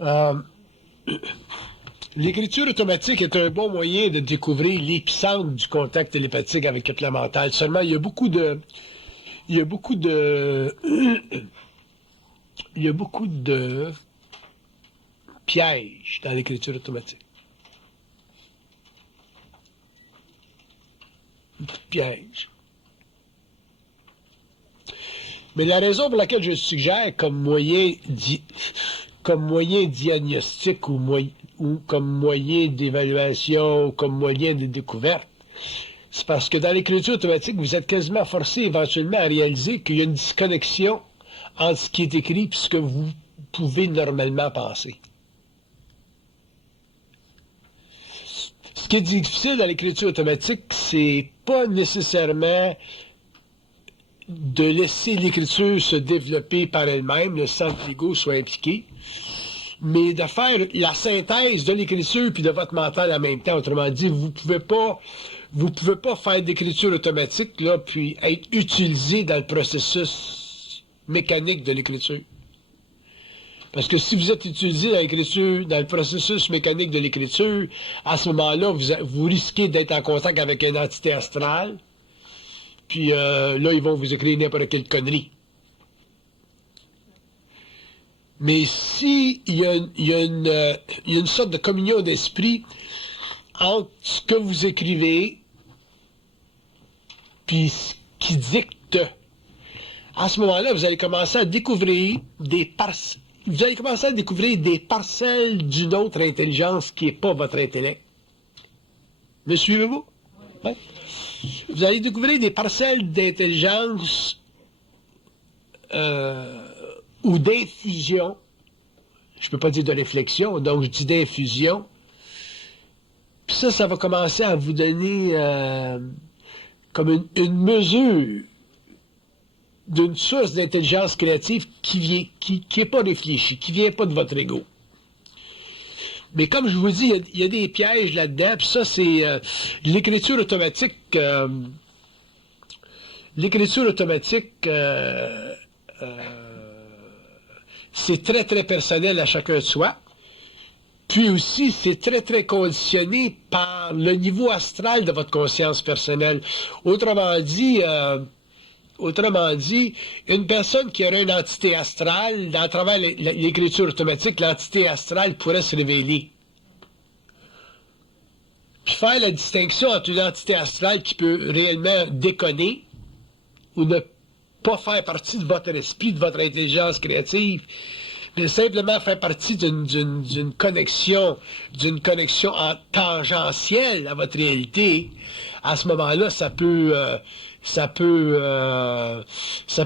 Euh, L'écriture automatique est un bon moyen de découvrir l'épicentre du contact télépathique avec le plan mental. Seulement, il y a beaucoup de il y a beaucoup de pièges dans l'écriture automatique. Pièges. Mais la raison pour laquelle je suggère comme moyen diagnostic ou comme moyen d'évaluation ou comme moyen de découverte, c'est parce que dans l'écriture automatique, vous êtes quasiment forcé éventuellement à réaliser qu'il y a une disconnexion entre ce qui est écrit et ce que vous pouvez normalement penser. Ce qui est difficile dans l'écriture automatique, c'est pas nécessairement de laisser l'écriture se développer par elle-même, sans que l'ego soit impliqué, mais de faire la synthèse de l'écriture puis de votre mental en même temps. Autrement dit, vous pouvez pas faire d'écriture automatique là puis être utilisé dans le processus mécanique de l'écriture. Parce que si vous êtes utilisé dans le processus mécanique de l'écriture, à ce moment-là, vous risquez d'être en contact avec une entité astrale, puis là, ils vont vous écrire n'importe quelle connerie. Mais si il y a une sorte de communion d'esprit entre ce que vous écrivez puis ce qui dicte, à ce moment-là, vous allez commencer à découvrir des parcelles d'une autre intelligence qui n'est pas votre intellect. Me suivez-vous? Ouais. Vous allez découvrir des parcelles d'intelligence ou d'infusion. Je ne peux pas dire de réflexion, donc je dis d'infusion. Puis ça va commencer à vous donner comme une mesure d'une source d'intelligence créative qui est pas réfléchie, qui vient pas de votre ego. Mais comme je vous dis, il y a des pièges là-dedans, puis ça, c'est l'écriture automatique. L'écriture automatique, c'est très, très personnel à chacun de soi. Puis aussi, c'est très, très conditionné par le niveau astral de votre conscience personnelle. Autrement dit, une personne qui aurait une entité astrale, à travers l'écriture automatique, l'entité astrale pourrait se révéler. Puis faire la distinction entre une entité astrale qui peut réellement déconner ou ne pas faire partie de votre esprit, de votre intelligence créative, mais simplement faire partie d'une connexion en tangentielle à votre réalité, à ce moment-là, ça peut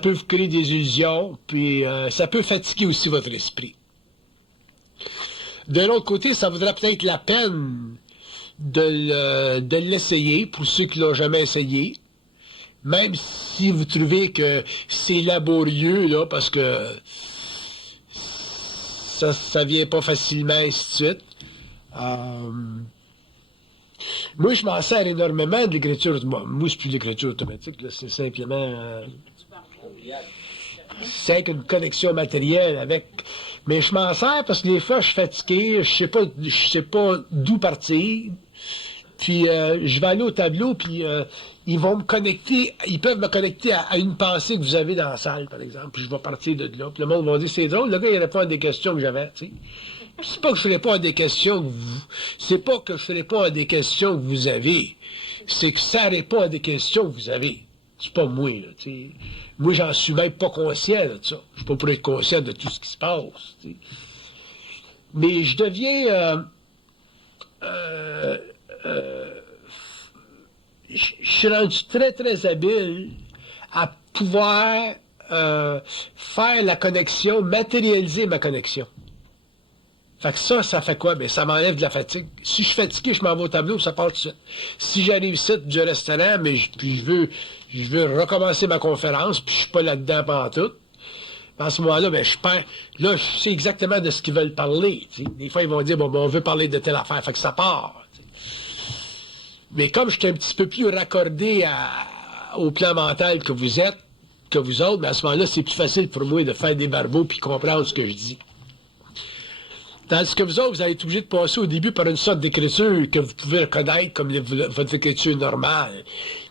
vous créer des illusions, puis ça peut fatiguer aussi votre esprit. De l'autre côté, ça vaudra peut-être la peine de l'essayer, pour ceux qui l'ont jamais essayé, même si vous trouvez que c'est laborieux, là, parce que ça vient pas facilement, ainsi de suite. Moi, je m'en sers énormément de l'écriture. Moi, c'est plus l'écriture automatique, là, c'est simplement... c'est une connexion matérielle avec... Mais je m'en sers parce que des fois, je suis fatigué, je sais pas d'où partir. Puis, je vais aller au tableau, puis ils peuvent me connecter à une pensée que vous avez dans la salle, par exemple. Puis, je vais partir de là. Puis, le monde va dire, c'est drôle, le gars, il répond à des questions que j'avais, tu sais. C'est pas que je réponds à des questions que vous avez. C'est que ça répond à des questions que vous avez. C'est pas moi, là, tu sais. Moi, j'en suis même pas conscient de ça. Je suis pas pour être conscient de tout ce qui se passe, tu sais. Mais je deviens... je suis rendu très, très habile à pouvoir faire la connexion, matérialiser ma connexion. Fait que ça fait quoi? Ben, ça m'enlève de la fatigue. Si je suis fatigué, je m'en vais au tableau, ça part tout de suite. Si j'arrive ici du restaurant, mais puis je veux recommencer ma conférence, puis je suis pas là-dedans pantoute, à ce moment-là, ben, je perds. Là, je sais exactement de ce qu'ils veulent parler. T'sais. Des fois, ils vont dire, bon, ben, on veut parler de telle affaire, fait que ça part. T'sais. Mais comme je suis un petit peu plus raccordé au plan mental que vous êtes, que vous autres, mais à ce moment-là, c'est plus facile pour moi de faire des barbeaux puis comprendre ce que je dis. Tandis que vous autres, vous allez être obligé de passer au début par une sorte d'écriture que vous pouvez reconnaître comme votre écriture normale.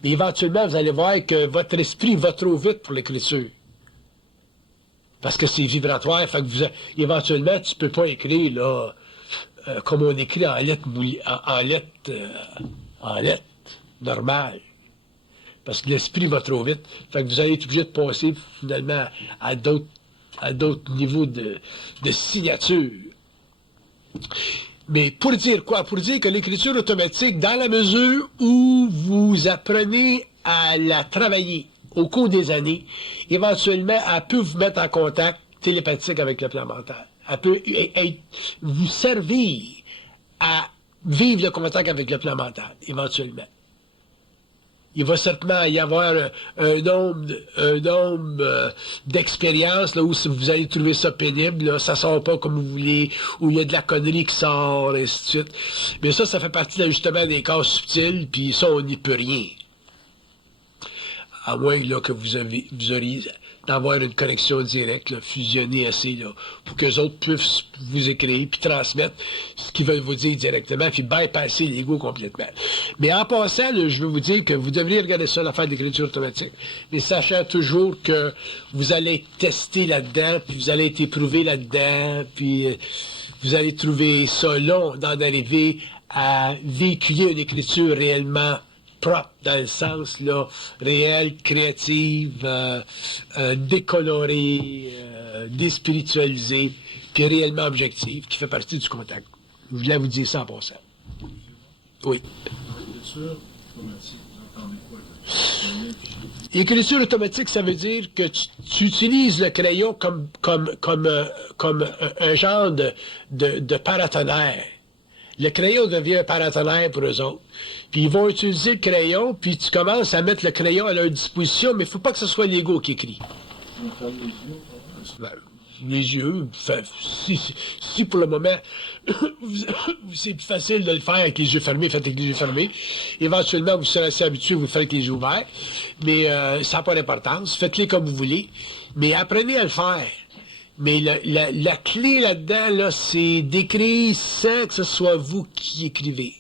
Mais éventuellement, vous allez voir que votre esprit va trop vite pour l'écriture. Parce que c'est vibratoire, fait que éventuellement, tu peux pas écrire, là, comme on écrit en lettres normales. Parce que l'esprit va trop vite. Fait que vous allez être obligé de passer, finalement, à d'autres niveaux de signature. Mais pour dire quoi? Pour dire que l'écriture automatique, dans la mesure où vous apprenez à la travailler au cours des années, éventuellement, elle peut vous mettre en contact télépathique avec le plan mental. Elle peut vous servir à vivre le contact avec le plan mental, éventuellement. Il va certainement y avoir un nombre d'expériences là où vous allez trouver ça pénible, là, ça sort pas comme vous voulez, où il y a de la connerie qui sort, et ainsi de suite. Mais ça fait partie de l'ajustement des cas subtils, puis ça, on n'y peut rien. À moins là, que vous auriez d'avoir une connexion directe, là, fusionnée assez, là, pour que les autres puissent vous écrire, puis transmettre ce qu'ils veulent vous dire directement, puis bypasser l'ego complètement. Mais en passant, là, je veux vous dire que vous devriez regarder ça, l'affaire de l'écriture automatique, mais sachant toujours que vous allez être testé là-dedans, puis vous allez être éprouvé là-dedans, puis vous allez trouver ça long d'en arriver à véhiculer une écriture réellement propre, dans le sens là, réel, créative, décolorée, déspiritualisée, puis réellement objective, qui fait partie du contact. Je voulais vous dire ça en passant. Oui. L'écriture automatique, vous entendez quoi? L'écriture automatique, ça veut dire que tu utilises le crayon comme un genre de paratonnerre. Le crayon devient un paratonnerre pour eux autres. Puis ils vont utiliser le crayon, puis tu commences à mettre le crayon à leur disposition, mais il ne faut pas que ce soit l'ego qui écrit. Ben, les yeux, si pour le moment, c'est plus facile de le faire avec les yeux fermés, faites avec les yeux fermés. Éventuellement, vous serez assez habitué, vous le faites avec les yeux ouverts. Mais ça n'a pas d'importance. Faites-les comme vous voulez. Mais apprenez à le faire. Mais la clé là-dedans, là, c'est d'écrire sans que ce soit vous qui écrivez.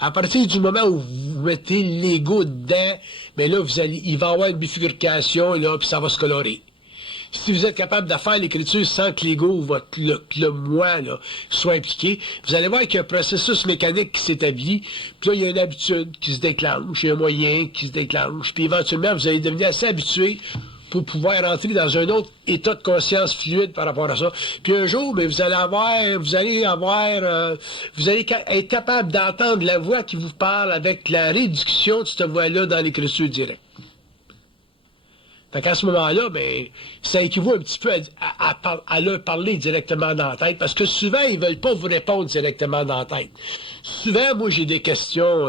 À partir du moment où vous mettez l'ego dedans, mais là, il va y avoir une bifurcation, là, puis ça va se colorer. Si vous êtes capable de faire l'écriture sans que l'ego ou le moi là, soit impliqué, vous allez voir qu'il y a un processus mécanique qui s'établit, puis là, il y a une habitude qui se déclenche, il y a un moyen qui se déclenche, puis éventuellement, vous allez devenir assez habitué pour pouvoir rentrer dans un autre état de conscience fluide par rapport à ça. Puis un jour, mais vous allez être capable d'entendre la voix qui vous parle avec la réduction de cette voix-là dans l'écriture directe. Fait qu'à ce moment-là, ben, ça équivaut un petit peu à leur parler directement dans la tête, parce que souvent, ils veulent pas vous répondre directement dans la tête. Souvent, moi, j'ai des questions,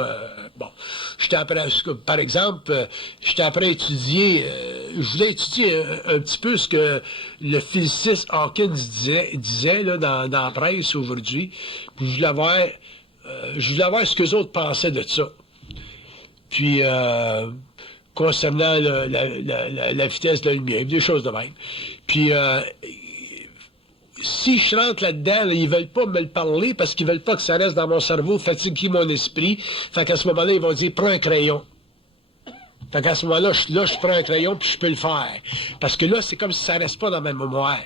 par exemple, j'étais après à étudier, je voulais étudier un petit peu ce que le physiciste Hawkins disait là, dans la presse aujourd'hui, puis je voulais voir ce que les autres pensaient de ça. Puis, concernant la vitesse de la lumière, des choses de même. Puis, si je rentre là-dedans, là, ils veulent pas me le parler parce qu'ils veulent pas que ça reste dans mon cerveau, fatiguer mon esprit. Fait qu'à ce moment-là, ils vont dire, prends un crayon. Fait qu'à ce moment-là, je prends un crayon puis je peux le faire. Parce que là, c'est comme si ça reste pas dans ma mémoire.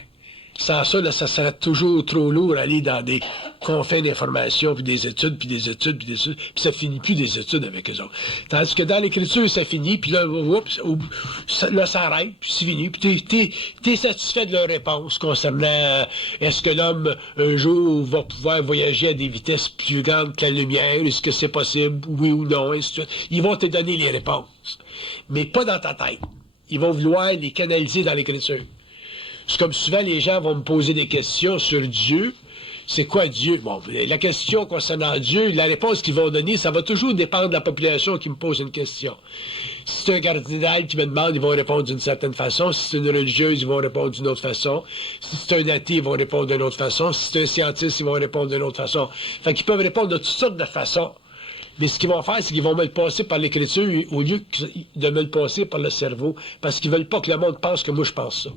Sans ça, là, ça serait toujours trop lourd aller dans des confins d'informations, puis des études, puis des études, puis des études, puis ça finit plus des études avec eux autres. Tandis que dans l'écriture, ça finit, puis là, là, ça arrête, puis c'est fini, puis t'es satisfait de leur réponse concernant est-ce que l'homme, un jour, va pouvoir voyager à des vitesses plus grandes que la lumière, est-ce que c'est possible, oui ou non, et ainsi de suite. Ils vont te donner les réponses, mais pas dans ta tête. Ils vont vouloir les canaliser dans l'écriture. C'est comme souvent les gens vont me poser des questions sur Dieu, C'est quoi Dieu? Bon, la question concernant Dieu, la réponse qu'ils vont donner, ça va toujours dépendre de la population qui me pose une question. Si c'est un cardinal qui me demande, ils vont répondre d'une certaine façon. Si c'est une religieuse, ils vont répondre d'une autre façon. Si c'est un athée, ils vont répondre d'une autre façon. Si c'est un scientiste, ils vont répondre d'une autre façon. Fait qu'ils peuvent répondre de toutes sortes de façons. Mais ce qu'ils vont faire, c'est qu'ils vont me le passer par l'écriture au lieu de me le passer par le cerveau, parce qu'ils veulent pas que le monde pense que moi je pense ça.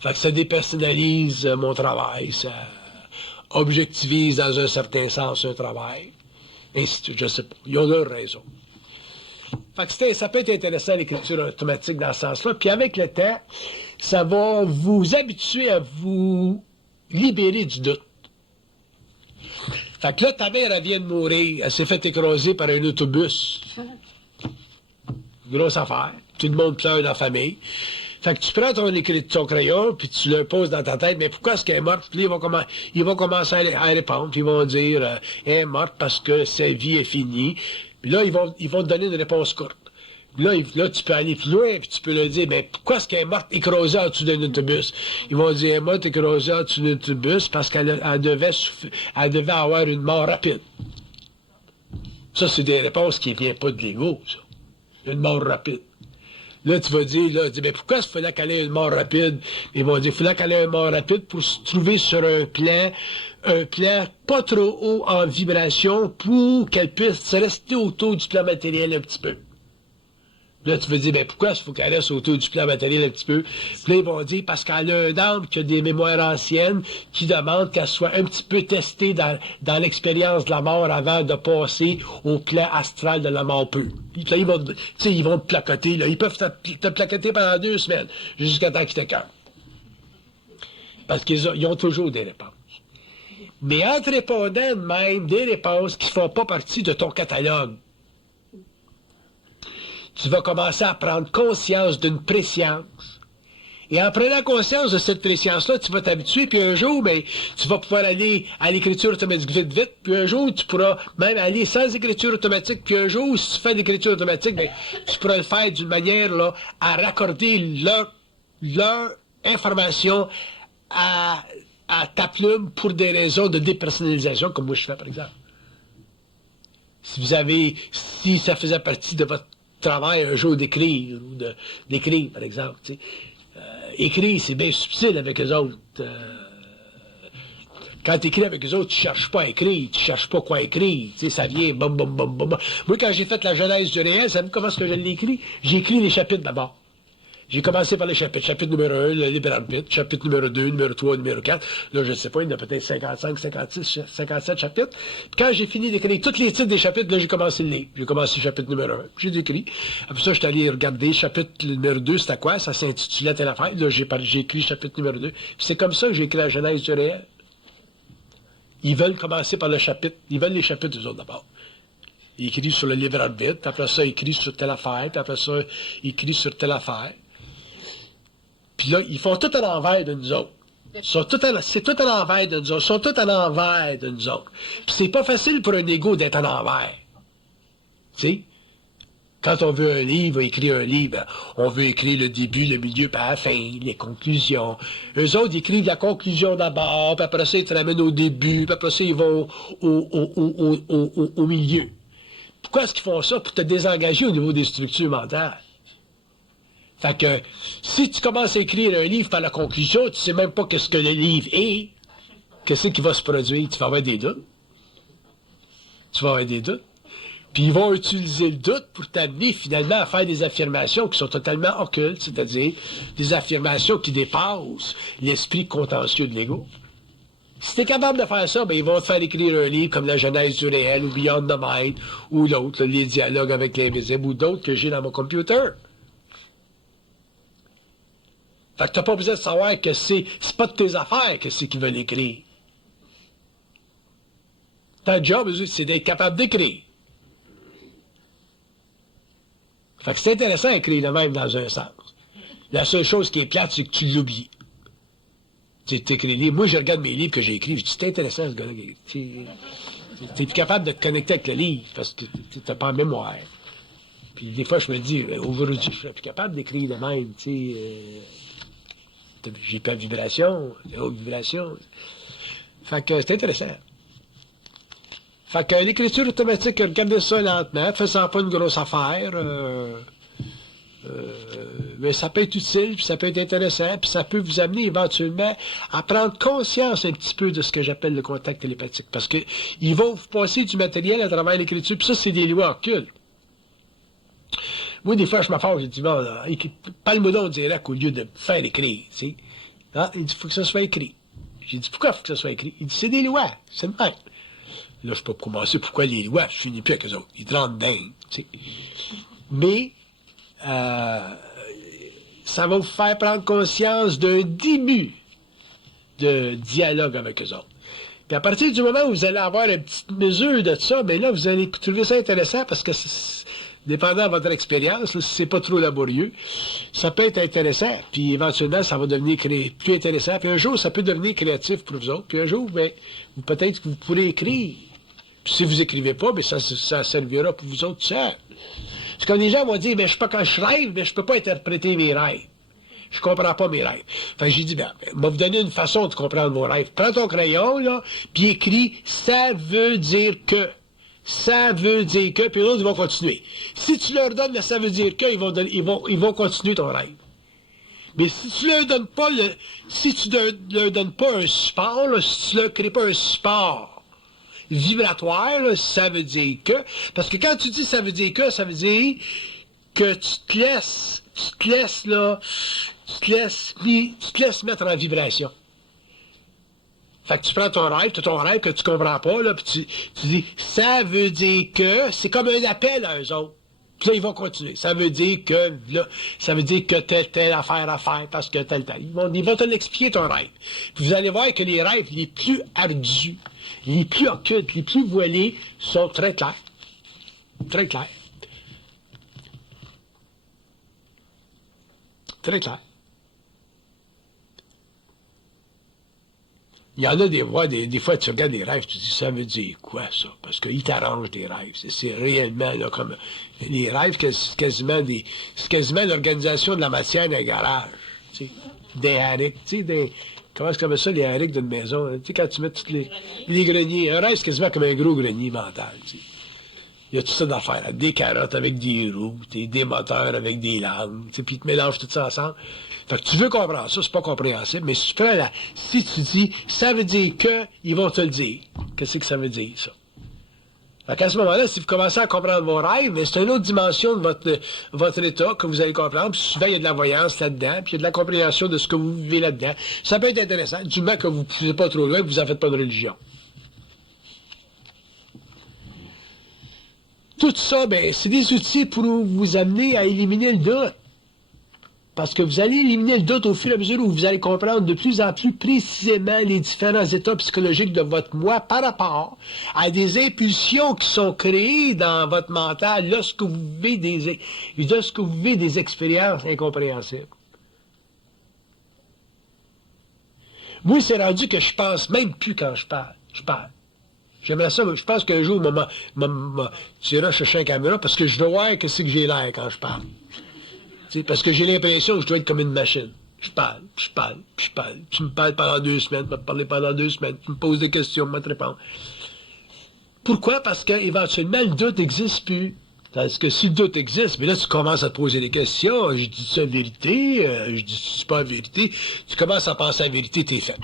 Fait que ça dépersonnalise mon travail, ça objectivise dans un certain sens un travail. Ainsi de suite, je sais pas. Ils ont leur raison. Fait que ça peut être intéressant l'écriture automatique dans ce sens-là. Puis avec le temps, ça va vous habituer à vous libérer du doute. Fait que là, ta mère, elle vient de mourir. Elle s'est fait écraser par un autobus. Grosse affaire. Tout le monde pleure dans la famille. Fait que tu prends ton crayon, puis tu le poses dans ta tête, mais pourquoi est-ce qu'elle est morte? Puis là, ils vont commencer à répondre, puis ils vont dire, elle est morte parce que sa vie est finie. Puis là, ils vont te donner une réponse courte. Puis là, tu peux aller plus loin, puis tu peux leur dire, mais pourquoi est-ce qu'elle est morte écrasée en dessous d'un autobus? Ils vont dire, elle est morte écrasée en dessous d'un autobus parce qu'elle devait avoir une mort rapide. Ça, c'est des réponses qui ne viennent pas de l'ego, ça. Une mort rapide. Là, tu vas dire, mais pourquoi il fallait qu'elle ait une mort rapide? Ils vont dire, il fallait qu'elle ait une mort rapide pour se trouver sur un plan pas trop haut en vibration pour qu'elle puisse rester autour du plan matériel un petit peu. Là, tu veux dire, pourquoi il faut qu'elle reste autour du plan matériel un petit peu? Puis là, ils vont dire, parce qu'elle a un âme qui a des mémoires anciennes qui demandent qu'elle soit un petit peu testée dans l'expérience de la mort avant de passer au plan astral de la mort pure. Puis là, ils vont te placoter, là. Ils peuvent te placoter pendant 2 semaines, jusqu'à temps qu'ils t'écœurent. Parce qu'ils ont toujours des réponses. Mais en te répondant même des réponses qui ne font pas partie de ton catalogue, tu vas commencer à prendre conscience d'une préscience. Et en prenant conscience de cette préscience-là, tu vas t'habituer, puis un jour, tu vas pouvoir aller à l'écriture automatique vite, puis un jour, tu pourras même aller sans écriture automatique, puis un jour, si tu fais l'écriture automatique, tu pourras le faire d'une manière là, à raccorder leur information à ta plume pour des raisons de dépersonnalisation, comme moi je fais, par exemple. Si ça faisait partie de votre travail un jour d'écrire, par exemple. Écrire, c'est bien subtil avec eux autres. Quand tu écris avec eux autres, tu cherches pas à écrire, tu cherches pas quoi écrire. Ça vient, bum, bum, bum, bum. Moi, quand j'ai fait la Genèse du réel, savez-vous comment est-ce que je l'ai écrit? J'ai écrit les chapitres d'abord. J'ai commencé par les chapitres. Chapitre numéro 1, le libre arbitre. Chapitre numéro 2, numéro 3, numéro 4. Là, je ne sais pas, il y en a peut-être 55, 56, 57 chapitres. Puis quand j'ai fini d'écrire tous les titres des chapitres, là, j'ai commencé le livre. J'ai commencé le chapitre numéro 1. J'ai écrit. Après ça, je suis allé regarder. Chapitre numéro 2, c'était quoi? Ça s'intitulait telle affaire. Là, j'ai écrit chapitre numéro 2. Puis c'est comme ça que j'ai écrit la Genèse du réel. Ils veulent commencer par le chapitre. Ils veulent les chapitres, eux autres, d'abord. Ils écrivent sur le libre arbitre. Puis après ça, ils écrivent sur telle affaire. Puis après ça, ils écrivent sur telle affaire. Puis là, ils font tout à l'envers de nous autres. C'est tout à l'envers de nous autres. Ils sont tout à l'envers de nous autres. Puis c'est pas facile pour un ego d'être à l'envers. Tu sais? Quand on veut un livre, écrire un livre, on veut écrire le début, le milieu, puis la fin, les conclusions. Eux autres, ils écrivent la conclusion d'abord, puis après ça, ils te ramènent au début, puis après ça, ils vont au milieu. Pourquoi est-ce qu'ils font ça? Pour te désengager au niveau des structures mentales. Fait que, si tu commences à écrire un livre par la conclusion, tu sais même pas qu'est-ce que le livre est, qu'est-ce qui va se produire, tu vas avoir des doutes. Puis ils vont utiliser le doute pour t'amener finalement à faire des affirmations qui sont totalement occultes, c'est-à-dire des affirmations qui dépassent l'esprit contentieux de l'ego. Si tu es capable de faire ça, ils vont te faire écrire un livre comme La Genèse du réel ou Beyond the Mind ou l'autre, Les dialogues avec l'invisible ou d'autres que j'ai dans mon computer. Fait que t'as pas besoin de savoir que c'est pas de tes affaires que c'est qu'ils veulent écrire. Ta job, c'est d'être capable d'écrire. Fait que c'est intéressant d'écrire le même dans un sens. La seule chose qui est plate, c'est que tu l'oublies. Tu t'écris les livres. Moi, je regarde mes livres que j'ai écrits, je dis, c'est intéressant ce gars-là. T'es plus capable de te connecter avec le livre parce que t'as pas en mémoire. Puis des fois, je me dis, aujourd'hui, je serais plus capable d'écrire le même, tu sais. j'ai pas de vibration, de haute vibration. Fait que c'est intéressant. Fait que l'écriture automatique, regardez ça lentement, faisant pas une grosse affaire, mais ça peut être utile, puis ça peut être intéressant, puis ça peut vous amener éventuellement à prendre conscience un petit peu de ce que j'appelle le contact télépathique. Parce que ils vont vous passer du matériel à travers l'écriture, puis ça, c'est des lois occultes. Moi, des fois, je m'affaire, j'ai dit, bon, là, parle-moi donc direct au lieu de faire écrire, tu sais. Ah, il dit, il faut que ça soit écrit. J'ai dit, pourquoi il faut que ça soit écrit? Il dit, c'est des lois, c'est le même. Là, je peux pas commencer pourquoi les lois, je finis plus avec eux autres. Ils te rendent dingue, tu sais. Mais, ça va vous faire prendre conscience d'un début de dialogue avec eux autres. Puis à partir du moment où vous allez avoir une petite mesure de ça, bien là, vous allez trouver ça intéressant parce que, dépendant de votre expérience, là, si c'est pas trop laborieux, ça peut être intéressant, puis éventuellement, ça va devenir plus intéressant, puis un jour, ça peut devenir créatif pour vous autres, puis un jour, bien, peut-être que vous pourrez écrire. Puis si vous écrivez pas, bien, ça servira pour vous autres seuls. Parce que les gens vont dire, ben, quand je rêve, ben, je peux pas interpréter mes rêves. Je comprends pas mes rêves. Fait que j'ai dit, ben, on va vous donner une façon de comprendre vos rêves. Prends ton crayon, là, puis écris, ça veut dire que. Ça veut dire que, puis l'autre, ils vont continuer. Si tu leur donnes le ça veut dire que, ils vont continuer ton rêve. Mais si tu leur donnes pas leur donnes pas un support, là, si tu leur crées pas un support vibratoire, là, ça veut dire que, parce que quand tu dis ça veut dire que, ça veut dire que tu te laisses mettre en vibration. Fait que tu prends ton rêve que tu comprends pas, là, puis tu dis, ça veut dire que, c'est comme un appel à eux autres. Puis là, ils vont continuer. Ça veut dire que, là, ça veut dire que telle affaire à faire, parce que telle. Ils vont te l'expliquer, ton rêve. Puis vous allez voir que les rêves les plus ardus, les plus occultes, les plus voilés, sont très clairs. Très clairs. Très clairs. Il y en a des fois, tu regardes les rêves, tu te dis, ça veut dire quoi, ça? Parce qu'ils t'arrangent des rêves. C'est réellement, là, comme, les rêves, c'est quasiment l'organisation de la matière d'un garage, tu sais. Des harics, tu sais, comment est-ce qu'on appelle ça, les harics d'une maison? Hein? Tu sais, quand tu mets tous les greniers, un rêve, c'est quasiment comme un gros grenier mental, tu sais. Il y a tout ça d'affaires, là. Des carottes avec des roues, des moteurs avec des lames, puis ils te mélangent tout ça ensemble. Fait que tu veux comprendre ça, c'est pas compréhensible, mais si tu dis, ça veut dire que, ils vont te le dire. Qu'est-ce que ça veut dire, ça? Fait qu'à ce moment-là, si vous commencez à comprendre vos rêves, mais c'est une autre dimension de votre état que vous allez comprendre, puis souvent il y a de la voyance là-dedans, puis il y a de la compréhension de ce que vous vivez là-dedans. Ça peut être intéressant, du moment que vous ne poussez pas trop loin, que vous en faites pas de religion. Tout ça, ben, c'est des outils pour vous amener à éliminer le doute. Parce que vous allez éliminer le doute au fur et à mesure où vous allez comprendre de plus en plus précisément les différents états psychologiques de votre moi par rapport à des impulsions qui sont créées dans votre mental lorsque vous vivez des expériences incompréhensibles. Moi, c'est rendu que je pense même plus quand je parle. Je parle. J'aimerais ça, je pense qu'un jour, tu iras chercher une caméra parce que je dois voir que c'est que j'ai l'air quand je parle. T'sais, parce que j'ai l'impression que je dois être comme une machine. Je parle. Tu me parles pendant 2 semaines, tu vas me parler pendant 2 semaines, tu me poses des questions, je vais te répondre. Pourquoi? Parce qu'éventuellement, le doute n'existe plus. Parce que si le doute existe, mais là, tu commences à te poser des questions. Je dis ça la vérité, je dis c'est pas la vérité. Tu commences à penser à la vérité, t'es fait.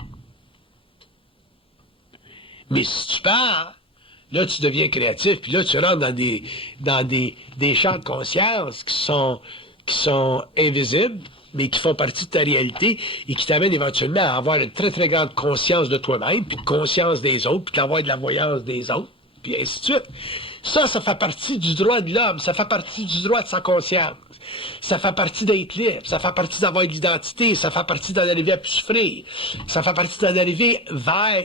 Mais si tu parles, là, tu deviens créatif, puis là, tu rentres dans des champs de conscience qui sont invisibles, mais qui font partie de ta réalité et qui t'amènent éventuellement à avoir une très, très grande conscience de toi-même, puis de conscience des autres, puis d'avoir de la voyance des autres, puis ainsi de suite. Ça fait partie du droit de l'homme, ça fait partie du droit de sa conscience. Ça fait partie d'être libre, ça fait partie d'avoir de l'identité, ça fait partie d'en arriver à plus souffrir. Ça fait partie d'en arriver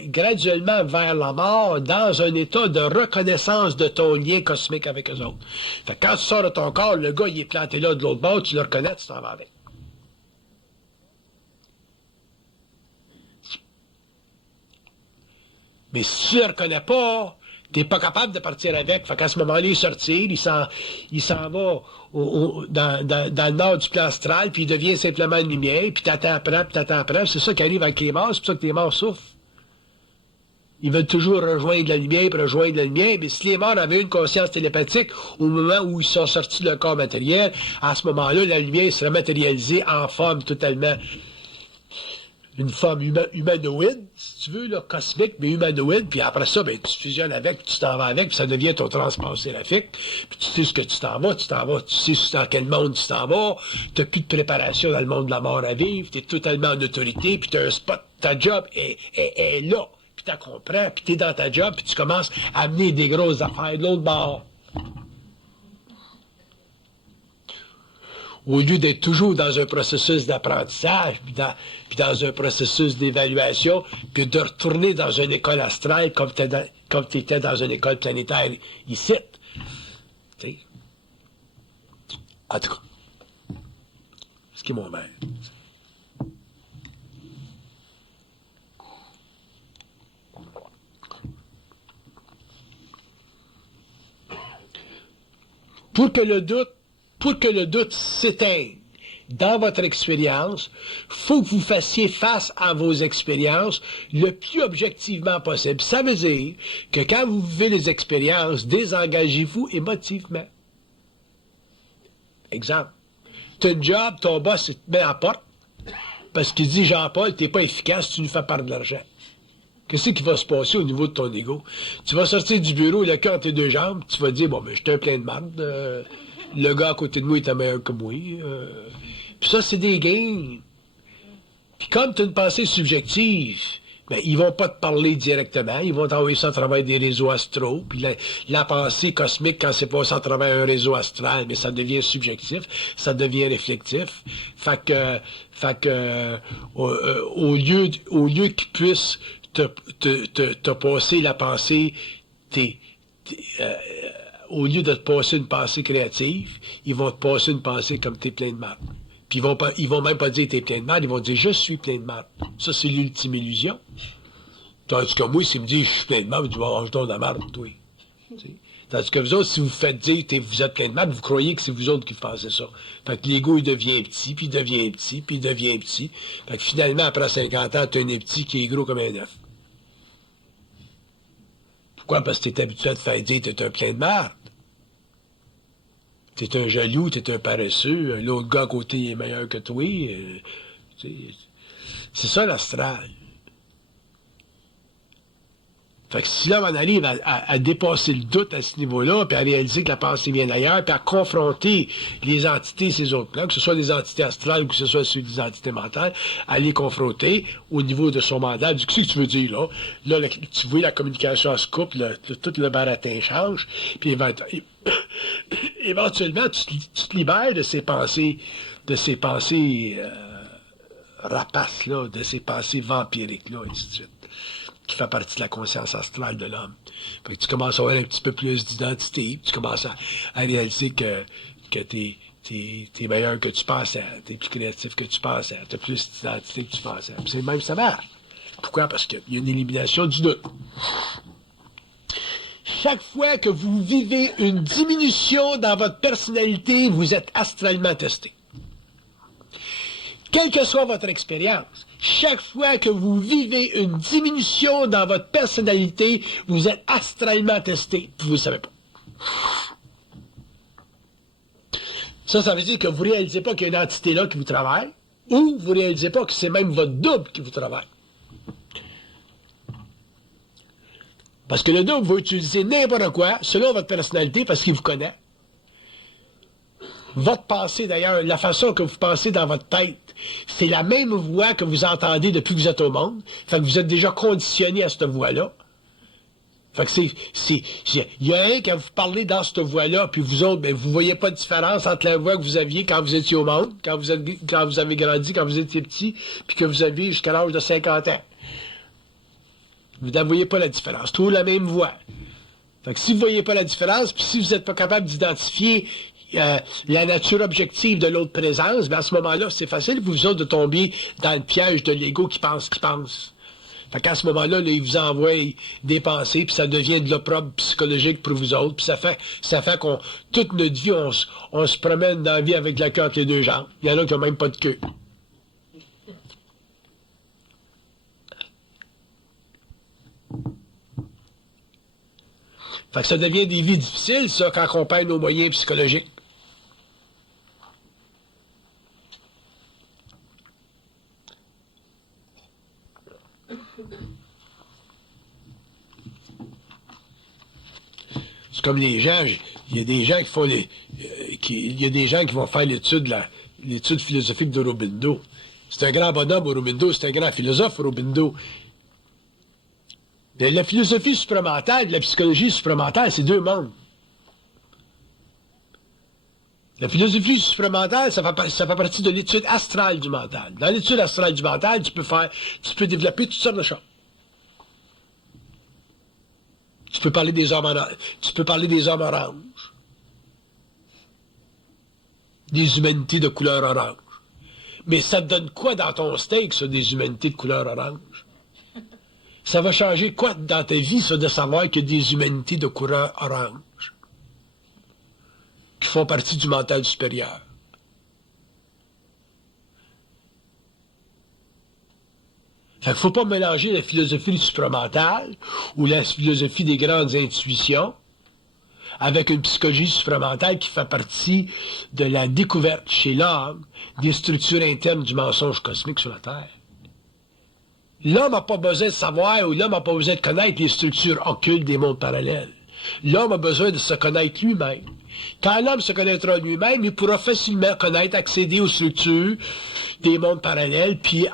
graduellement vers la mort, dans un état de reconnaissance de ton lien cosmique avec eux autres. Fait que quand tu sors de ton corps, le gars, il est planté là de l'autre bord, tu le reconnais, tu t'en vas avec. Mais si tu ne le reconnais pas, T'es pas capable de partir avec. Fait qu'à ce moment-là, il sortir, il s'en va dans le nord du plan astral, puis il devient simplement une lumière, puis t'attends après. C'est ça qui arrive avec les morts, c'est pour ça que les morts souffrent. Ils veulent toujours rejoindre la lumière, mais si les morts avaient une conscience télépathique, au moment où ils sont sortis de leur corps matériel, à ce moment-là, la lumière serait matérialisée en forme totalement, une forme humanoïde, si tu veux, là, cosmique, mais humanoïde, puis après ça, ben, tu fusionnes avec, puis tu t'en vas avec, puis ça devient ton transport séraphique, puis tu sais ce que tu t'en vas, tu sais dans quel monde tu t'en vas, t'as plus de préparation dans le monde de la mort à vivre, t'es totalement en autorité, puis t'as un spot, ta job est là. Puis tu comprends, puis tu es dans ta job, puis tu commences à amener des grosses affaires de l'autre bord. Au lieu d'être toujours dans un processus d'apprentissage, puis dans un processus d'évaluation, puis de retourner dans une école astrale comme tu étais dans une école planétaire ici. T'sais. En tout cas, ce qui est mon mère. Pour que le doute s'éteigne dans votre expérience, faut que vous fassiez face à vos expériences le plus objectivement possible. Ça veut dire que quand vous vivez les expériences, désengagez-vous émotivement. Exemple. Tu as un job, ton boss te met en porte parce qu'il dit, Jean-Paul, t'es pas efficace, tu nous fais perdre de l'argent. Qu'est-ce qui va se passer au niveau de ton ego? Tu vas sortir du bureau, le cœur entre tes deux jambes, tu vas dire, bon, ben, j'étais un plein de marde, le gars à côté de moi était meilleur que moi. Puis ça, c'est des gains. Puis comme tu as une pensée subjective, ben, ils vont pas te parler directement, ils vont t'envoyer ça à travers des réseaux astraux, puis la pensée cosmique, quand c'est passé à travers un réseau astral, mais ça devient subjectif, ça devient réflectif. Fait que au lieu qu'ils puissent te passer la pensée, au lieu de te passer une pensée créative, ils vont te passer une pensée comme t'es plein de mal. Puis ils vont même pas dire t'es plein de mal, ils vont dire je suis plein de mal. Ça, c'est l'ultime illusion. Tandis que moi, s'ils me disent je suis plein de mal, tu vas manger ton de la merde, toi. T'sais. Tandis que vous autres, si vous faites dire vous êtes plein de mal, vous croyez que c'est vous autres qui pensez ça. Fait que l'ego, il devient petit, puis il devient petit, puis il devient petit. Fait que finalement, après 50 ans, t'as un petit qui est gros comme un œuf. Pourquoi? Parce que t'es habitué à te faire dire t'es un plein de merde. T'es un jaloux, t'es un paresseux, l'autre gars à côté est meilleur que toi. C'est ça l'astral. Fait que si là, on arrive à dépasser le doute à ce niveau-là, puis à réaliser que la pensée vient d'ailleurs, puis à confronter les entités, ces autres plans, que ce soit des entités astrales ou que ce soit des entités mentales, à les confronter au niveau de son mandat. Qu'est-ce que tu veux dire, là? Là, tu vois, la communication se coupe, tout le baratin change, puis éventuellement, tu te libères de ces pensées, rapaces, là, de ces pensées vampiriques, là, et ainsi de suite, qui fait partie de la conscience astrale de l'homme. Fait que tu commences à avoir un petit peu plus d'identité, tu commences à réaliser que t'es meilleur que tu pensais, t'es plus créatif que tu pensais, t'as plus d'identité que tu pensais. Puis c'est même ça marche. Pourquoi? Parce qu'il y a une élimination du doute. Chaque fois que vous vivez une diminution dans votre personnalité, vous êtes astralement testé. Quelle que soit votre expérience, chaque fois que vous vivez une diminution dans votre personnalité, vous êtes astralement testé, puis vous ne le savez pas. Ça veut dire que vous ne réalisez pas qu'il y a une entité là qui vous travaille, ou vous ne réalisez pas que c'est même votre double qui vous travaille. Parce que le double va utiliser n'importe quoi, selon votre personnalité, parce qu'il vous connaît. Votre pensée, d'ailleurs, la façon que vous pensez dans votre tête, c'est la même voix que vous entendez depuis que vous êtes au monde. Fait que vous êtes déjà conditionné à cette voix-là. Fait que il y a un qui vous parlez dans cette voix-là, puis vous autres, ben, vous voyez pas de différence entre la voix que vous aviez quand vous étiez au monde, quand vous avez grandi, quand vous étiez petit, puis que vous aviez jusqu'à l'âge de 50 ans. Vous ne voyez pas la différence. Toujours la même voix. Fait que si vous ne voyez pas la différence, puis si vous n'êtes pas capable d'identifier la nature objective de l'autre présence, ben à ce moment-là, c'est facile pour vous autres de tomber dans le piège de l'ego qui pense. Fait qu'à ce moment-là, là, il vous envoie des pensées, puis ça devient de l'opprobre psychologique pour vous autres, puis ça fait qu'on, toute notre vie, on se promène dans la vie avec la queue entre les deux jambes. Il y en a qui n'ont même pas de queue. Fait que ça devient des vies difficiles, ça, quand on perd nos moyens psychologiques. C'est comme les gens, il y a des gens qui font il y a des gens qui vont faire l'étude philosophique d'Aurobindo. C'est un grand bonhomme, Aurobindo, c'est un grand philosophe, Aurobindo. Mais la philosophie supramentale et la psychologie supramentale, c'est deux mondes. La philosophie supramentale, ça fait partie de l'étude astrale du mental. Dans l'étude astrale du mental, tu peux développer toutes sortes de choses. Tu peux parler des hommes oranges. Des humanités de couleur orange. Mais ça te donne quoi dans ton steak, ça, des humanités de couleur orange? Ça va changer quoi dans ta vie, ça, de savoir qu'il y a des humanités de couleur orange qui font partie du mental supérieur? Fait qu'il ne faut pas mélanger la philosophie supramentale ou la philosophie des grandes intuitions avec une psychologie supramentale qui fait partie de la découverte chez l'homme des structures internes du mensonge cosmique sur la Terre. L'homme n'a pas besoin de savoir ou l'homme n'a pas besoin de connaître les structures occultes des mondes parallèles. L'homme a besoin de se connaître lui-même. Quand l'homme se connaîtra lui-même, il pourra facilement connaître, accéder aux structures des mondes parallèles, puis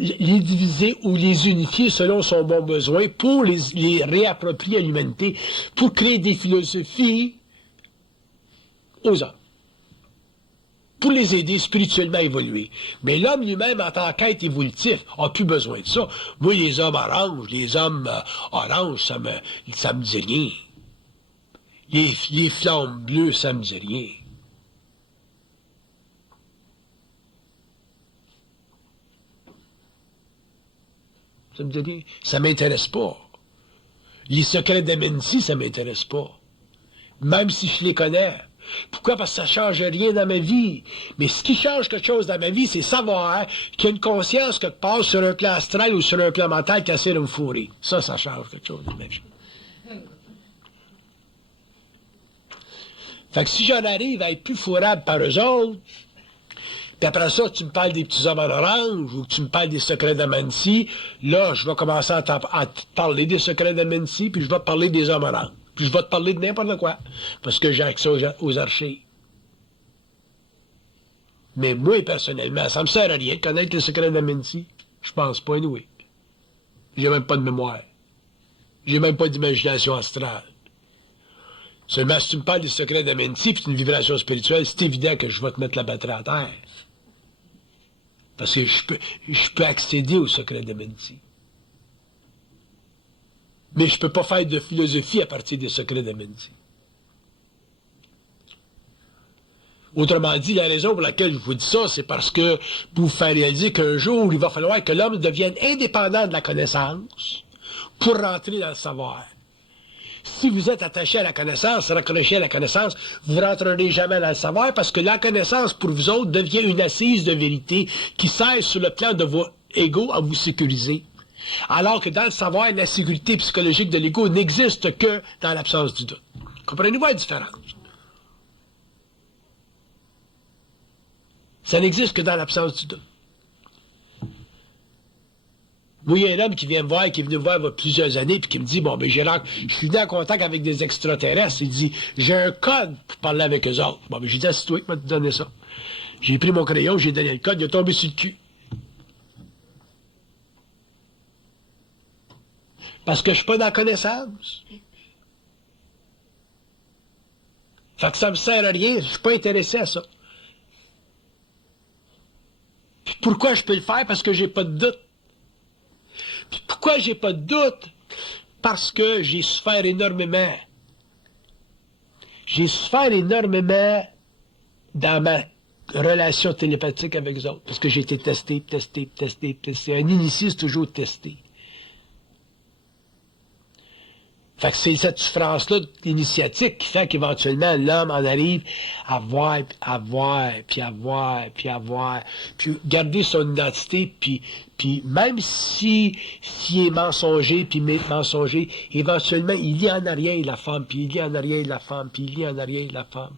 les diviser ou les unifier selon son bon besoin pour les réapproprier à l'humanité, pour créer des philosophies aux hommes, pour les aider spirituellement à évoluer. Mais l'homme lui-même, en tant qu'être évolutif, n'a plus besoin de ça. Moi, les hommes oranges, ça me dit rien. Les flammes bleues, ça me dit rien. Ça me dit rien. Ça m'intéresse pas. Les secrets d'Amensi, ça m'intéresse pas. Même si je les connais. Pourquoi? Parce que ça ne change rien dans ma vie. Mais ce qui change quelque chose dans ma vie, c'est savoir qu'il y a une conscience quelque part sur un plan astral ou sur un plan mental qui essaie de me fourrer. Ça change quelque chose dans ma vie. Fait que si j'en arrive à être plus fourrable par eux autres, puis après ça, tu me parles des petits hommes en orange, ou tu me parles des secrets d'Amansi, là, je vais commencer à te parler des secrets d'Amansi, puis je vais te parler des hommes oranges. Puis je vais te parler de n'importe quoi, parce que j'ai accès aux archives. Mais moi, personnellement, ça me sert à rien de connaître les secrets d'Amansi. Je pense pas, anyway. J'ai même pas de mémoire. J'ai même pas d'imagination astrale. Seulement, si tu me parles des secrets d'Amensi puis une vibration spirituelle, c'est évident que je vais te mettre la batterie à terre. Parce que je peux accéder aux secrets d'Amensi. Mais je peux pas faire de philosophie à partir des secrets d'Amensi. Autrement dit, la raison pour laquelle je vous dis ça, c'est parce que pour vous faire réaliser qu'un jour, il va falloir que l'homme devienne indépendant de la connaissance pour rentrer dans le savoir. Si vous êtes attaché à la connaissance, raccroché à la connaissance, vous ne rentrerez jamais dans le savoir parce que la connaissance, pour vous autres, devient une assise de vérité qui sert sur le plan de vos égos à vous sécuriser. Alors que dans le savoir, la sécurité psychologique de l'ego n'existe que dans l'absence du doute. Comprenez-vous la différence? Ça n'existe que dans l'absence du doute. Moi, il y a un homme qui vient me voir, qui est venu me voir il y a plusieurs années, puis qui me dit, bon, ben, Gérard, je suis venu en contact avec des extraterrestres. Il dit, j'ai un code pour parler avec eux autres. Bon, ben, j'ai dit, assis-toi, il m'a donné ça. J'ai pris mon crayon, j'ai donné le code, il a tombé sur le cul. Parce que je suis pas dans la connaissance. Fait que ça me sert à rien, je suis pas intéressé à ça. Puis pourquoi je peux le faire? Parce que j'ai pas de doute. Puis pourquoi j'ai pas de doute? Parce que j'ai souffert énormément. J'ai souffert énormément relation télépathique avec eux autres. Parce que j'ai été testé. Un initié, c'est toujours testé. Fait que c'est cette souffrance-là initiatique qui fait qu'éventuellement, l'homme en arrive à voir, puis garder son identité, puis même s'il est mensonger, puis mensonger, éventuellement, il lit en arrière de la femme, puis il lit en arrière de la femme, puis il lit en arrière de la femme.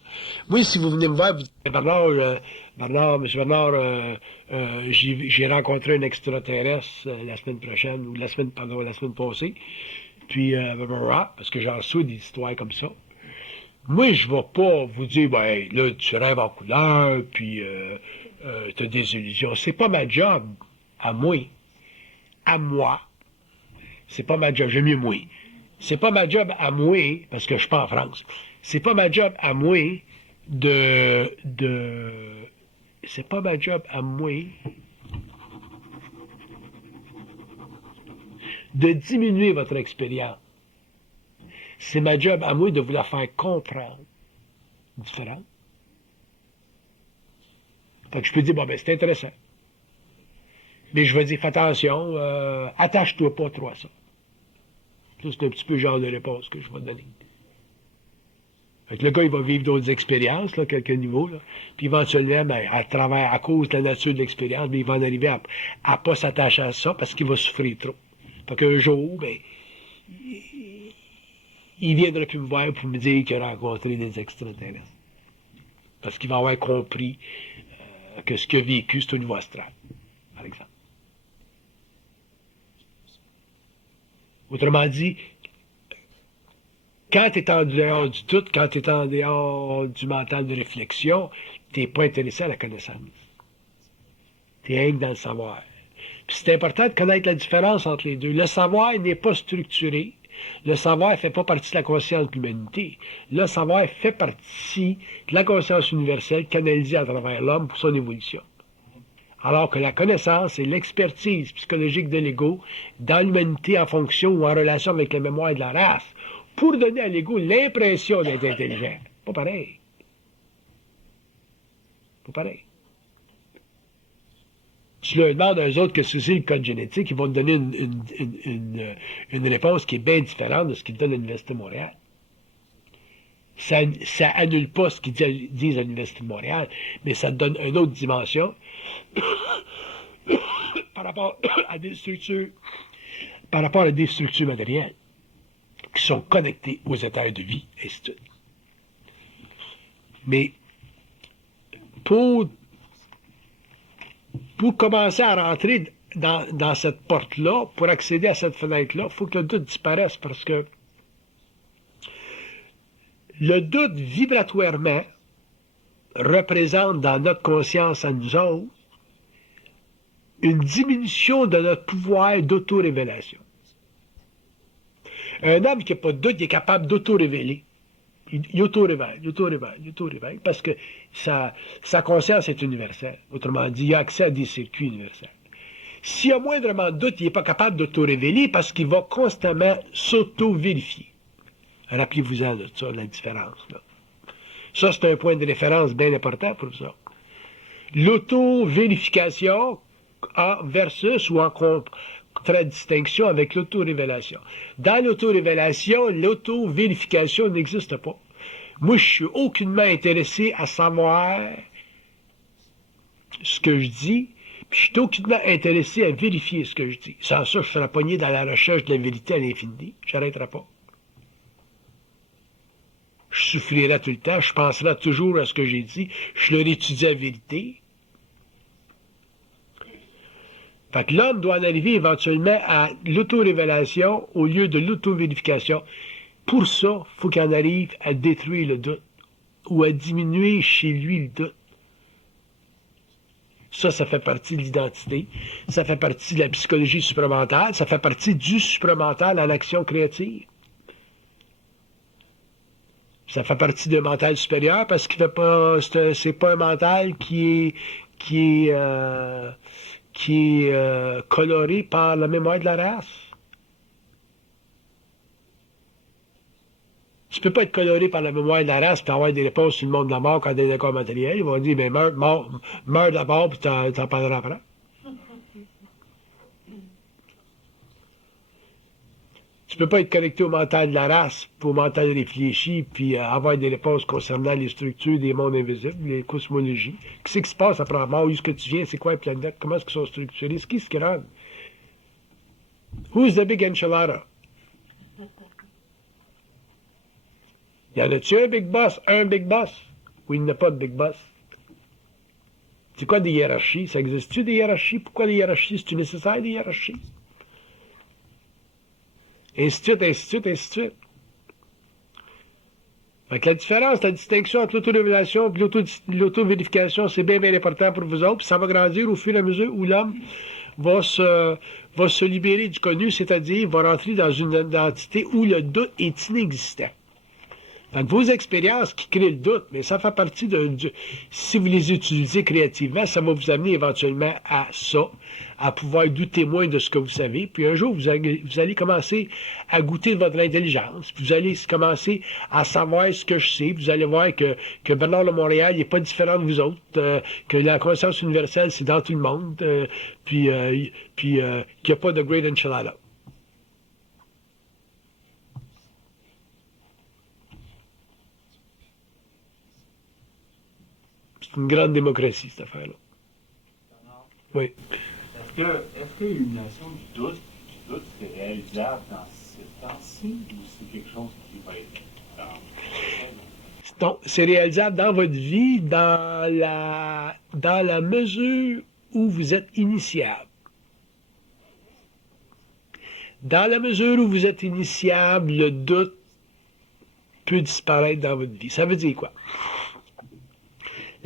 Moi, si vous venez me voir, vous dites, Monsieur Bernard, j'ai rencontré un extraterrestre la semaine prochaine, ou la semaine passée, puis, parce que j'en suis des histoires comme ça. Moi, je vais pas vous dire, ben, là, tu rêves en couleur, puis t'as des illusions. C'est pas ma job, à moi. À moi. C'est pas ma job, j'aime mieux moi. C'est pas ma job à moi, parce que je suis pas en France. C'est pas ma job à moi c'est pas ma job à moi de diminuer votre expérience. C'est ma job à moi de vous la faire comprendre. Différent. Fait que je peux dire, bon, ben, c'est intéressant. Mais je vais dire, fais attention, attache-toi pas trop à ça. Ça, c'est un petit peu le genre de réponse que je vais te donner. Fait que le gars, il va vivre d'autres expériences, là, quelques niveaux, là. Puis éventuellement, ben, à cause de la nature de l'expérience, ben, il va en arriver à pas s'attacher à ça parce qu'il va souffrir trop. Fait qu'un jour, ben, il viendra plus me voir pour me dire qu'il a rencontré des extraterrestres. Parce qu'il va avoir compris que ce qu'il a vécu, c'est au niveau astral, par exemple. Autrement dit, quand tu es en dehors du tout, quand tu es en dehors du mental de réflexion, tu n'es pas intéressé à la connaissance. Tu es rien que dans le savoir. Puis c'est important de connaître la différence entre les deux. Le savoir n'est pas structuré. Le savoir ne fait pas partie de la conscience de l'humanité. Le savoir fait partie de la conscience universelle canalisée à travers l'homme pour son évolution. Alors que la connaissance et l'expertise psychologique de l'ego dans l'humanité en fonction ou en relation avec la mémoire de la race, pour donner à l'ego l'impression d'être intelligent. Pas pareil. Pas pareil. Tu leur demandes à eux autres que c'est le code génétique, ils vont te donner une réponse qui est bien différente de ce qu'ils te donnent à l'Université de Montréal. Ça annule pas ce qu'ils disent à l'Université de Montréal, mais ça te donne une autre dimension par rapport à des structures matérielles qui sont connectées aux états de vie, et ainsi de suite. Mais pour commencer à rentrer dans cette porte-là, pour accéder à cette fenêtre-là, il faut que le doute disparaisse parce que le doute vibratoirement représente dans notre conscience à nous autres une diminution de notre pouvoir d'auto-révélation. Un homme qui n'a pas de doute, il est capable d'auto-révéler. Il auto-révèle, parce que sa conscience est universelle. Autrement dit, il a accès à des circuits universels. S'il y a moindrement de doute, il n'est pas capable d'auto-révéler parce qu'il va constamment s'auto-vérifier. Rappelez-vous-en de ça, la différence. Là. Ça, c'est un point de référence bien important pour ça. L'auto-vérification versus ou en contradistinction avec l'auto-révélation. Dans l'auto-révélation, l'auto-vérification n'existe pas. Moi, je suis aucunement intéressé à savoir ce que je dis, puis je suis aucunement intéressé à vérifier ce que je dis. Sans ça, je serais pogné dans la recherche de la vérité à l'infini. Je n'arrêterai pas. Je souffrirai tout le temps, je penserai toujours à ce que j'ai dit, je leur étudie la vérité. Fait que l'homme doit en arriver éventuellement à l'auto-révélation au lieu de l'auto-vérification. Pour ça, il faut qu'il en arrive à détruire le doute ou à diminuer chez lui le doute. Ça fait partie de l'identité, ça fait partie de la psychologie supramentale, ça fait partie du supramental à l'action créative. Ça fait partie d'un mental supérieur parce que c'est pas un mental qui est coloré par la mémoire de la race. Tu peux pas être coloré par la mémoire de la race puis avoir des réponses sur le monde de la mort quand des accords matériels. Ils vont dire, mais meurs d'abord puis t'en parleras après. Tu peux pas être connecté au mental de la race, puis au mental réfléchi, puis avoir des réponses concernant les structures des mondes invisibles, les cosmologies. Qu'est-ce qui se passe après la mort? Où est-ce que tu viens? C'est quoi les planètes? Comment est-ce qu'ils sont structurés? C'est qui ce qui rend? Who's the big enchilada? Y en a-tu un big boss? Un big boss? Ou il n'y a pas de big boss? C'est quoi des hiérarchies? Ça existe-tu des hiérarchies? Pourquoi des hiérarchies? C'est-tu nécessaire des hiérarchies? Ainsi de suite, ainsi de suite, ainsi de suite. Fait que la différence, la distinction entre l'auto-révélation et l'auto-vérification, c'est bien, bien important pour vous autres, puis ça va grandir au fur et à mesure où l'homme va se libérer du connu, c'est-à-dire va rentrer dans une identité où le doute est inexistant. Donc, vos expériences qui créent le doute, mais ça fait partie si vous les utilisez créativement, ça va vous amener éventuellement à ça, à pouvoir douter moins de ce que vous savez. Puis un jour, vous allez commencer à goûter de votre intelligence. Puis vous allez commencer à savoir ce que je sais. Vous allez voir que Bernard de Montréal n'est pas différent de vous autres, que la conscience universelle, c'est dans tout le monde, puis qu'il n'y a pas de great enchilada. C'est une grande démocratie, cette affaire-là. Oui. Est-ce que l'élimination du doute, c'est réalisable dans ce temps-ci ou c'est quelque chose qui va être Non, c'est réalisable dans votre vie dans la mesure où vous êtes initiable. Dans la mesure où vous êtes initiable, le doute peut disparaître dans votre vie. Ça veut dire quoi?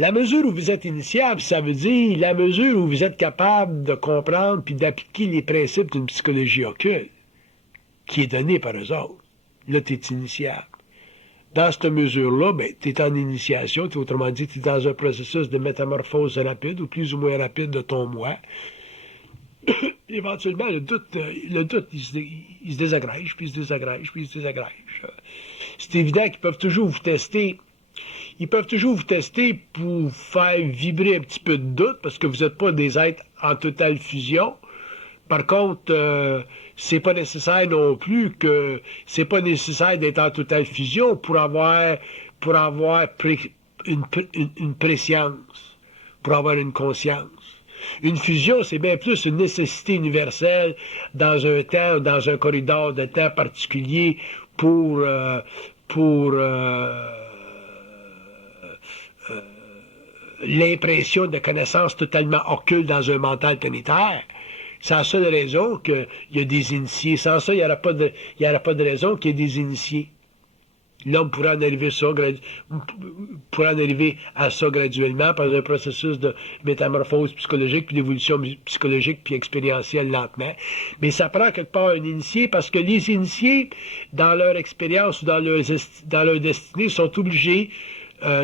La mesure où vous êtes initiable, ça veut dire la mesure où vous êtes capable de comprendre puis d'appliquer les principes d'une psychologie occulte qui est donnée par eux autres. Là, tu es initiable. Dans cette mesure-là, ben, tu es en initiation, autrement dit, tu es dans un processus de métamorphose rapide ou plus ou moins rapide de ton moi. Éventuellement, le doute il se désagrège, puis il se désagrège, puis il se désagrège. C'est évident qu'ils peuvent toujours vous tester. Ils peuvent toujours vous tester pour faire vibrer un petit peu de doute, parce que vous n'êtes pas des êtres en totale fusion. Par contre, c'est pas nécessaire non plus c'est pas nécessaire d'être en totale fusion pour avoir une préscience, pour avoir une conscience. Une fusion, c'est bien plus une nécessité universelle dans un temps, dans un corridor de temps particulier pour l'impression de connaissances totalement occultes dans un mental planétaire. C'est la seule raison qu'il y a des initiés. Sans ça, il n'y aura pas de raison qu'il y ait des initiés. L'homme pourrait en arriver à ça graduellement par un processus de métamorphose psychologique, puis d'évolution psychologique, puis expérientielle lentement. Mais ça prend quelque part un initié, parce que les initiés, dans leur expérience ou dans leur destinée, sont obligés,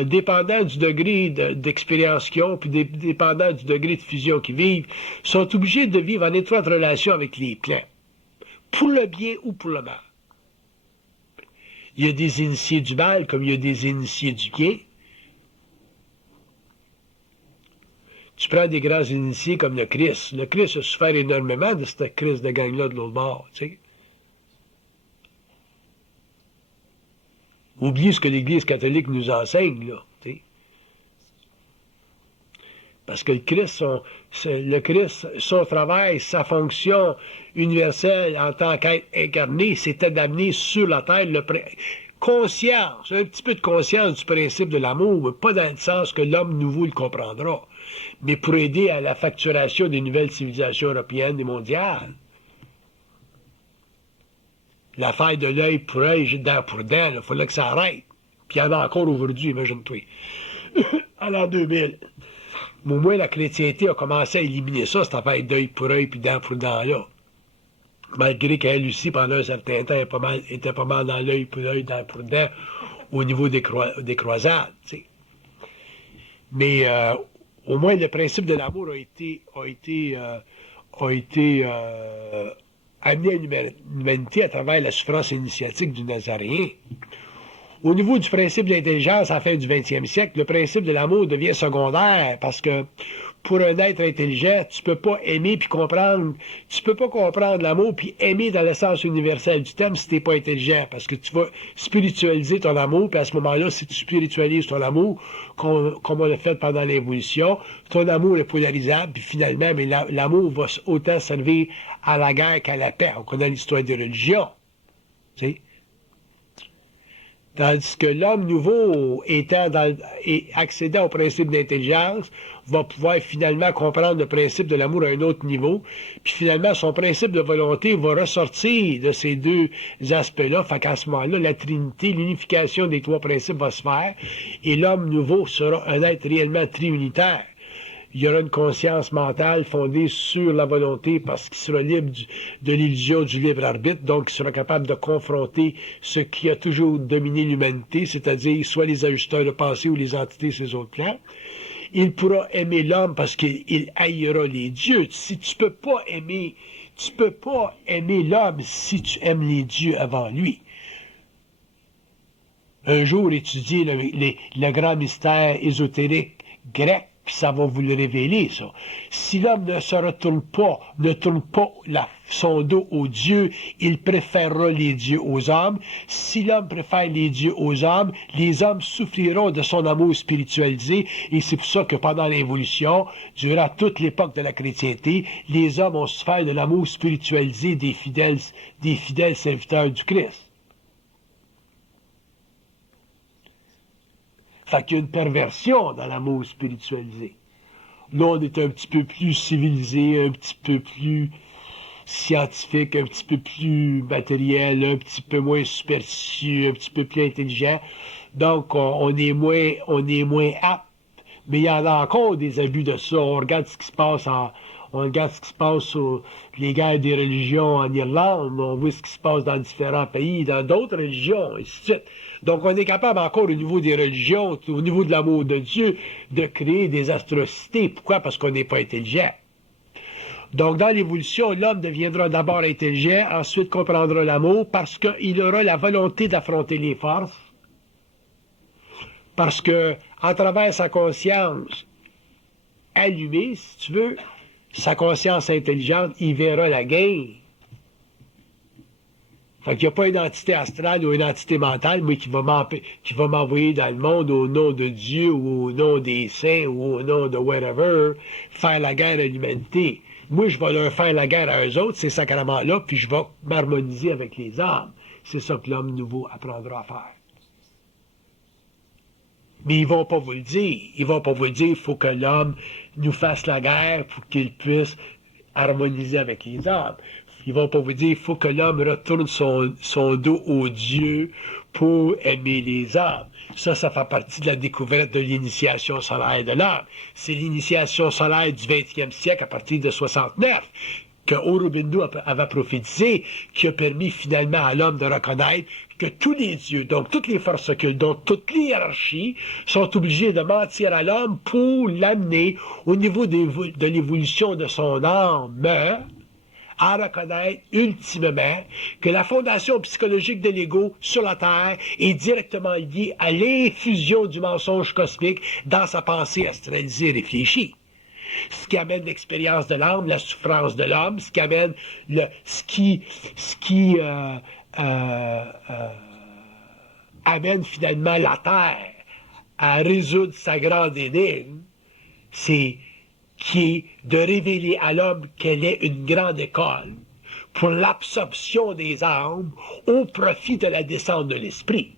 dépendant du degré d'expérience qu'ils ont, puis dépendant du degré de fusion qu'ils vivent, sont obligés de vivre en étroite relation avec les plans, pour le bien ou pour le mal. Il y a des initiés du mal comme il y a des initiés du bien. Tu prends des grands initiés comme le Christ. Le Christ a souffert énormément de cette crise de gang-là de l'autre bord, tu sais. Oubliez ce que l'Église catholique nous enseigne, là, tu sais. Parce que le Christ, son travail, sa fonction universelle en tant qu'être incarné, c'était d'amener sur la terre conscience, un petit peu de conscience du principe de l'amour, mais pas dans le sens que l'homme nouveau le comprendra, mais pour aider à la facturation des nouvelles civilisations européennes et mondiales. L'affaire de l'œil pour œil, dent pour dent, il fallait que ça arrête. Puis il y en a encore aujourd'hui, imagine-toi. À l'an 2000. Mais au moins, la chrétienté a commencé à éliminer ça, cette affaire d'œil pour œil puis dent pour dent-là. Malgré qu'elle aussi, pendant un certain temps, était pas mal dans l'œil pour œil, dent pour dent, au niveau des croisades, tu sais. Mais au moins, le principe de l'amour a été amené à l'humanité à travers la souffrance initiatique du Nazaréen, Au niveau du principe de l'intelligence, à la fin du 20e siècle, le principe de l'amour devient secondaire parce que pour un être intelligent, tu peux pas aimer puis comprendre, tu peux pas comprendre l'amour puis aimer dans le sens universel du terme si t'es pas intelligent parce que tu vas spiritualiser ton amour puis à ce moment-là, si tu spiritualises ton amour, comme on l'a fait pendant l'évolution, ton amour est polarisable puis finalement, mais l'amour va autant servir à la guerre qu'à la paix. On connaît l'histoire des religions. Tu sais? Tandis que l'homme nouveau, accédant au principe d'intelligence, va pouvoir finalement comprendre le principe de l'amour à un autre niveau, puis finalement, son principe de volonté va ressortir de ces deux aspects-là, fait qu'à ce moment-là, la trinité, l'unification des trois principes va se faire, et l'homme nouveau sera un être réellement triunitaire. Il y aura une conscience mentale fondée sur la volonté parce qu'il sera libre de l'illusion du libre arbitre, donc il sera capable de confronter ce qui a toujours dominé l'humanité, c'est-à-dire soit les ajusteurs de pensée ou les entités sur ces autres plans. Il pourra aimer l'homme parce qu'il haïra les dieux. Si tu peux pas aimer l'homme si tu aimes les dieux avant lui. Un jour, étudiez le grand mystère ésotérique grec, puis ça va vous le révéler, ça. Si l'homme ne tourne pas son dos aux dieux, il préférera les dieux aux hommes. Si l'homme préfère les dieux aux hommes, les hommes souffriront de son amour spiritualisé, et c'est pour ça que pendant l'évolution, durant toute l'époque de la chrétienté, les hommes ont souffert de l'amour spiritualisé des fidèles serviteurs du Christ. Fait qu'il y a une perversion dans l'amour spiritualisé. Là, on est un petit peu plus civilisé, un petit peu plus scientifique, un petit peu plus matériel, un petit peu moins superstitieux, un petit peu plus intelligent. Donc, on est moins apte. Mais il y en a encore des abus de ça. On regarde ce qui se passe les guerres des religions en Irlande, on voit ce qui se passe dans différents pays, dans d'autres religions, et ainsi de suite. Donc, on est capable encore au niveau des religions, au niveau de l'amour de Dieu, de créer des atrocités. Pourquoi? Parce qu'on n'est pas intelligent. Donc, dans l'évolution, l'homme deviendra d'abord intelligent, ensuite comprendra l'amour, parce qu'il aura la volonté d'affronter les forces, parce que, à travers sa conscience allumée, si tu veux, sa conscience intelligente, il verra la guerre. Fait qu'il n'y a pas une entité astrale ou une entité mentale, mais qui va m'envoyer dans le monde au nom de Dieu ou au nom des saints ou au nom de whatever, faire la guerre à l'humanité. Moi, je vais leur faire la guerre à eux autres, ces sacrements-là, puis je vais m'harmoniser avec les âmes. C'est ça que l'homme nouveau apprendra à faire. Mais ils vont pas vous le dire. Ils vont pas vous le dire, il faut que l'homme nous fasse la guerre pour qu'il puisse harmoniser avec les âmes. Ils vont pas vous dire, il faut que l'homme retourne son dos aux dieux pour aimer les âmes. Ça fait partie de la découverte de l'initiation solaire de l'âme. C'est l'initiation solaire du 20e siècle à partir de 69 que Aurobindo avait prophétisé, qui a permis finalement à l'homme de reconnaître que tous les dieux, donc toutes les forces occultes, donc toute l'hierarchie, sont obligés de mentir à l'homme pour l'amener au niveau de l'évolution de son âme, à reconnaître ultimement que la fondation psychologique de l'ego sur la Terre est directement liée à l'infusion du mensonge cosmique dans sa pensée astralisée et réfléchie. Ce qui amène l'expérience de l'âme, la souffrance de l'homme, ce qui amène amène finalement la Terre à résoudre sa grande énigme, c'est qui est de révéler à l'homme qu'elle est une grande école pour l'absorption des âmes au profit de la descente de l'esprit.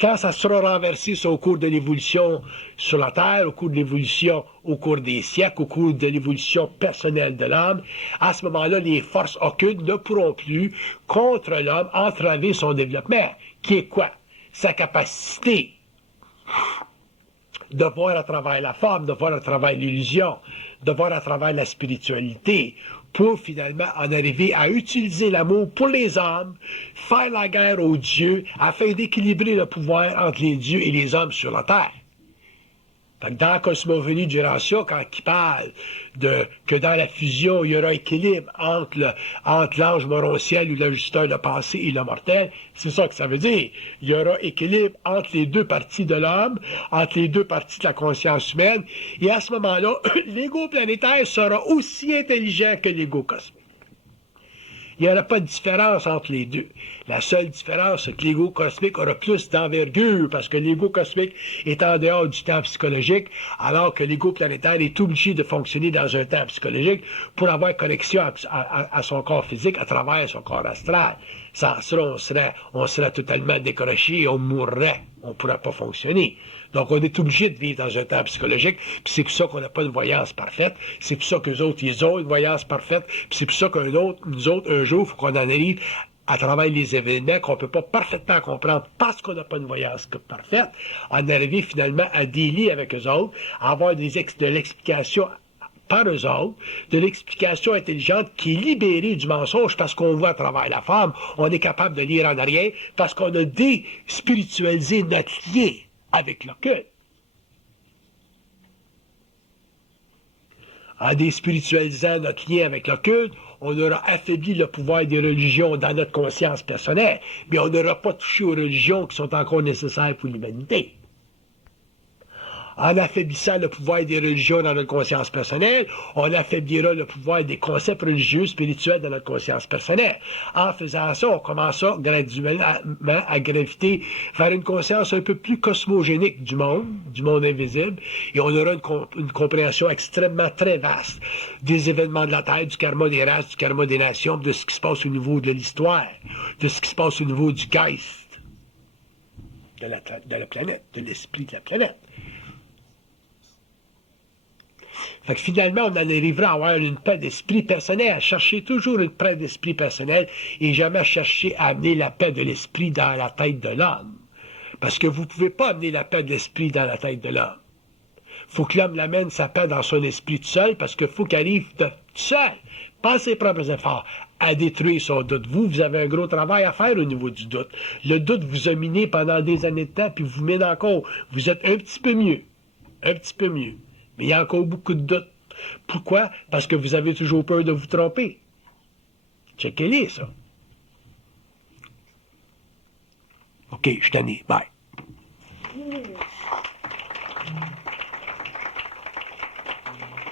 Quand ça sera renversé au cours de l'évolution sur la Terre, au cours de l'évolution au cours des siècles, au cours de l'évolution personnelle de l'homme, à ce moment-là, les forces occultes ne pourront plus, contre l'homme, entraver son développement, qui est quoi? Sa capacité de voir à travers la forme, de voir à travers l'illusion, de voir à travers la spiritualité, pour finalement en arriver à utiliser l'amour pour les hommes, faire la guerre aux dieux, afin d'équilibrer le pouvoir entre les dieux et les hommes sur la terre. Fait que dans Cosmogonie du Rancia, quand il parle que dans la fusion, il y aura équilibre entre l'ange moronciel ou l'ajusteur de passé et le mortel, c'est ça que ça veut dire. Il y aura équilibre entre les deux parties de l'homme, entre les deux parties de la conscience humaine, et à ce moment-là, l'ego planétaire sera aussi intelligent que l'ego cosmique. Il n'y aura pas de différence entre les deux. La seule différence, c'est que l'ego cosmique aura plus d'envergure, parce que l'ego cosmique est en dehors du temps psychologique, alors que l'ego planétaire est obligé de fonctionner dans un temps psychologique pour avoir connexion à son corps physique à travers son corps astral. Sans cela, on serait totalement décroché et on mourrait. On ne pourrait pas fonctionner. Donc, on est obligé de vivre dans un temps psychologique, puis c'est pour ça qu'on n'a pas une voyance parfaite, c'est pour ça qu'eux autres, ils ont une voyance parfaite, puis c'est pour ça nous autres, un jour, il faut qu'on en arrive à travers les événements qu'on ne peut pas parfaitement comprendre parce qu'on n'a pas une voyance parfaite, en arriver finalement à dealer avec eux autres, à avoir de l'explication par eux autres, de l'explication intelligente qui est libérée du mensonge parce qu'on voit à travers la forme, on est capable de lire en arrière, parce qu'on a déspiritualisé notre lien avec l'occulte. En déspiritualisant notre lien avec l'occulte, on aura affaibli le pouvoir des religions dans notre conscience personnelle, mais on n'aura pas touché aux religions qui sont encore nécessaires pour l'humanité. En affaiblissant le pouvoir des religions dans notre conscience personnelle, on affaiblira le pouvoir des concepts religieux, spirituels dans notre conscience personnelle. En faisant ça, on commencera graduellement à graviter vers une conscience un peu plus cosmogénique du monde invisible, et on aura une compréhension extrêmement très vaste des événements de la Terre, du karma des races, du karma des nations, de ce qui se passe au niveau de l'histoire, de ce qui se passe au niveau du Geist, de la planète, de l'esprit de la planète. Fait que finalement, on en arrivera à avoir une paix d'esprit personnel, à chercher toujours une paix d'esprit personnel et jamais à chercher à amener la paix de l'esprit dans la tête de l'homme. Parce que vous ne pouvez pas amener la paix de l'esprit dans la tête de l'homme. Il faut que l'homme l'amène sa paix dans son esprit tout seul, parce qu'il faut qu'il arrive tout seul, par ses propres efforts, à détruire son doute. Vous avez un gros travail à faire au niveau du doute. Le doute vous a miné pendant des années de temps, puis vous mine encore. Vous êtes un petit peu mieux. Un petit peu mieux. Mais il y a encore beaucoup de doutes. Pourquoi? Parce que vous avez toujours peur de vous tromper. Checkez-les, ça. OK, je t'en ai. Bye.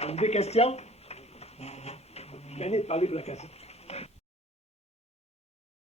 Avez-vous des questions? Je t'en ai de parler pour la cassette.